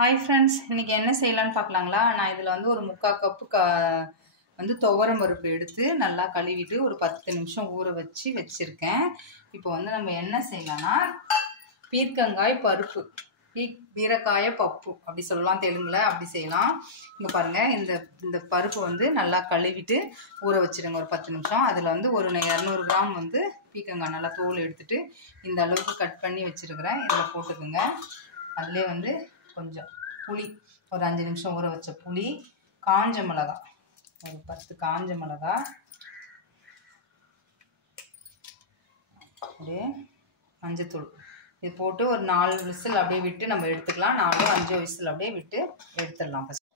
Hi friends, இன்றைக்கி என்ன செய்யலான்னு பார்க்கலாங்களா? நான் இதில் வந்து ஒரு 3/4 கப்பு துவரம் பருப்பு எடுத்து நல்லா கழுவிட்டு ஒரு 10 நிமிஷம் ஊற வச்சுருக்கேன். இப்போ வந்து நம்ம என்ன செய்யலாம்னா, பீர்க்கங்காய் பருப்பு, பீரக்காய பப்பு அப்படி சொல்லலாம் தெலுங்குல, அப்படி செய்யலாம். இங்கே பாருங்கள், இந்த பருப்பு வந்து நல்லா கழுவிட்டு ஊற வச்சுருங்க ஒரு 10 நிமிஷம். அதில் வந்து ஒரு 200 கிராம் வந்து பீர்க்கங்காய் நல்லா தோல் எடுத்துட்டு இந்த அளவுக்கு கட் பண்ணி வச்சுருக்கிறேன். இதில் போட்டுக்குங்க. அதிலே வந்து கொஞ்சம் புளி, ஒரு 5 நிமிஷம் ஊற வச்ச புளி, காஞ்ச மிளகா ஒரு 10 காஞ்ச மிளகா, அப்படியே மஞ்சத்தூள் இது போட்டு ஒரு 4 விசில் அப்படியே விட்டு நம்ம எடுத்துக்கலாம். 4-5 விசில் அப்படியே விட்டு எடுத்துடலாம். ஃபஸ்ட்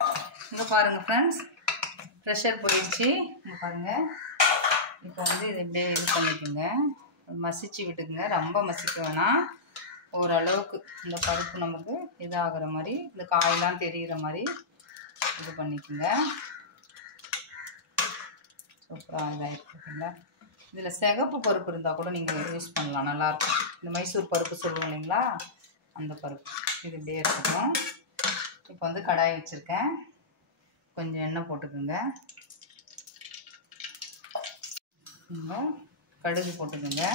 இங்கே பாருங்கள் ஃப்ரெண்ட்ஸ், ப்ரெஷர் போயிடுச்சு. இங்கே பாருங்கள், இப்போ வந்து இது இப்படியே இது பண்ணிக்கோங்க, மசிச்சு விட்டுக்குங்க. ரொம்ப மசிக்க வேணாம், ஓரளவுக்கு இந்த பருப்பு நமக்கு இதாகிற மாதிரி, இந்த காயெல்லாம் தெரிகிற மாதிரி இது பண்ணிக்கோங்க. சூப்பராக இதாகிருக்குங்களா? இதில் சிகப்பு பருப்பு இருந்தால் கூட நீங்கள் யூஸ் பண்ணலாம், நல்லாயிருக்கும். இந்த மைசூர் பருப்பு சொல்லுவோம் இல்லைங்களா, அந்த பருப்பு. இது இப்படியே இருக்கட்டும். இப்போ வந்து கடாய் வச்சுருக்கேன், கொஞ்சம் எண்ணெய் போட்டுக்கோங்க. இன்னும் கடுகு போட்டுக்கோங்க,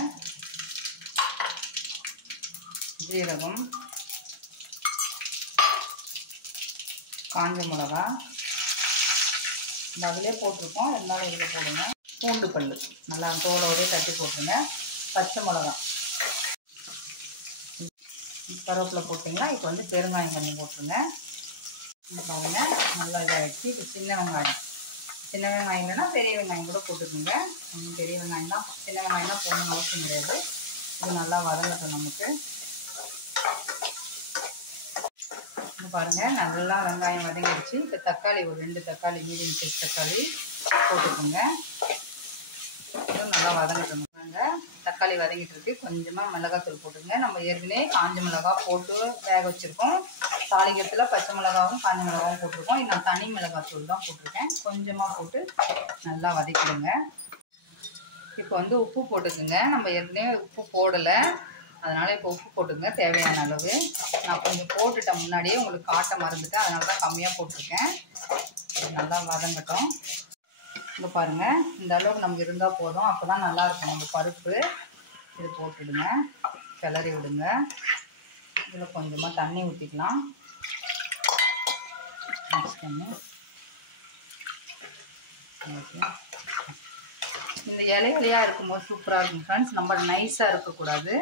ஜீரகம், காஞ்ச மிளகா இந்த அதிலே போட்டிருக்கோம், இருந்தாலும் இதில் போடுங்க. பூண்டு பல் நல்லா தோலோடே தட்டி போட்டுருங்க. பச்சை மிளகா, கருவேப்பிலை போட்டிங்கன்னா இப்போ வந்து பெருங்காயம் பண்ணி போட்டுருங்க. இந்த பாருங்கள், நல்லா இதாகிடுச்சு. இப்போ சின்ன வெங்காயம் இல்லைன்னா பெரிய வெங்காயம் கூட போட்டுக்கோங்க. பெரிய வெங்காயம் தான், சின்ன வெங்காயம் தான் போடணும்னு அவசியம் கிடையாது. இது நல்லா வதங்கட்டும் நமக்கு. பாருங்கள், நல்லா வெங்காயம் வதங்கிடுச்சு. இப்போ தக்காளி ஒரு 2 தக்காளி, மீடியம் சைஸ் தக்காளி போட்டுக்கோங்க. இதுவும் நல்லா வதங்கட்டும். தக்காளி வதங்கிட்டு இருக்கு. கொஞ்சமாக மிளகாத்தூள் போட்டுங்க. நம்ம ஏற்கனவே காஞ்ச மிளகா போட்டு வேக வச்சுருக்கோம். தாளிக்கிறதுல பச்சை மிளகாவும் காஞ்ச மிளகாவும் போட்டிருக்கோம். இது நான் தனி மிளகாத்தூள் தான் போட்டிருக்கேன். கொஞ்சமாக போட்டு நல்லா வதக்கிடுங்க. இப்போ வந்து உப்பு போட்டுக்குங்க. நம்ம ஏற்கனவே உப்பு போடலை, அதனால் இப்போ உப்பு போட்டுங்க தேவையான அளவு. நான் கொஞ்சம் போட்டுட்டேன் முன்னாடியே, உங்களுக்கு காட்ட மறந்துட்டேன், அதனால தான் கம்மியாக போட்டிருக்கேன். நல்லா வதங்கட்டும். இங்கே பாருங்கள், இந்த அளவுக்கு நமக்கு இருந்தால் போதும். அப்போ தான் நல்லாயிருக்கும் நம்ம பருப்பு. இது போட்டுடுங்க, கிளறி விடுங்க. இதில் கொஞ்சமாக தண்ணி ஊற்றிக்கலாம். தண்ணி ஓகே. இந்த இலையாக இருக்கும்போது சூப்பராக இருக்கும் ஃப்ரெண்ட்ஸ். நம்ம நைஸாக இருக்கக்கூடாது.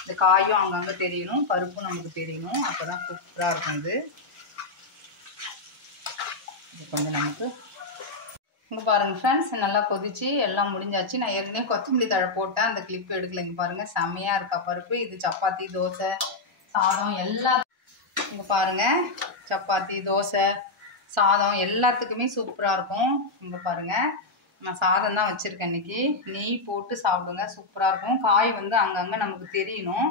இந்த காயும் அங்கங்கே தெரியணும், பருப்பும் நமக்கு தெரியணும். அப்போ தான் சூப்பராக இருக்கும். இது கொஞ்சம் நமக்கு இங்கே பாருங்கள் ஃப்ரெண்ட்ஸ், நல்லா கொதிச்சு எல்லாம் முடிஞ்சாச்சு. நான் ஏற்கனவே கொத்தமல்லி தழை போட்டேன், அந்த கிளிப் எடுக்கல. இங்கே பாருங்கள், செம்மையாக இருக்கா பருப்பு. இது சப்பாத்தி, தோசை, சாதம் எல்லாம். இங்கே பாருங்கள், சப்பாத்தி, தோசை, சாதம் எல்லாத்துக்குமே சூப்பராக இருக்கும். இங்கே பாருங்கள், நான் சாதம் தான் வச்சுருக்கேன் இன்றைக்கி. நெய் போட்டு சாப்பிடுங்க, சூப்பராக இருக்கும். காய் வந்து அங்கங்கே நமக்கு தெரியணும்,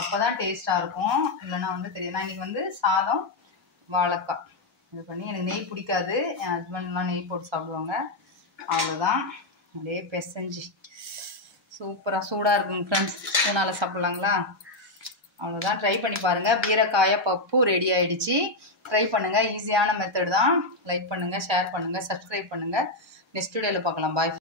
அப்போ தான் டேஸ்ட்டாக இருக்கும். இல்லைன்னா வந்து தெரியும். நான் இன்றைக்கி வந்து சாதம், வாழைக்காய் இது பண்ணி, எனக்கு நெய் பிடிக்காது, என் ஹஸ்பண்ட்லாம் நெய் போட்டு சாப்பிடுவாங்க. அவ்வளோதான், அப்படியே பிசைஞ்சு சூப்பராக சூடாக இருக்குங்க ஃப்ரெண்ட்ஸ். ஸ்பூனால் சாப்பிட்லாங்களா? அவ்வளோதான், ட்ரை பண்ணி பாருங்கள். பீரக்காய பப்பு ரெடி ஆகிடுச்சு. ட்ரை பண்ணுங்கள், ஈஸியான மெத்தட் தான். லைக் பண்ணுங்கள், ஷேர் பண்ணுங்கள், சப்ஸ்கிரைப் பண்ணுங்கள். நெக்ஸ்ட் வீடியோவில் பார்க்கலாம். பாய்.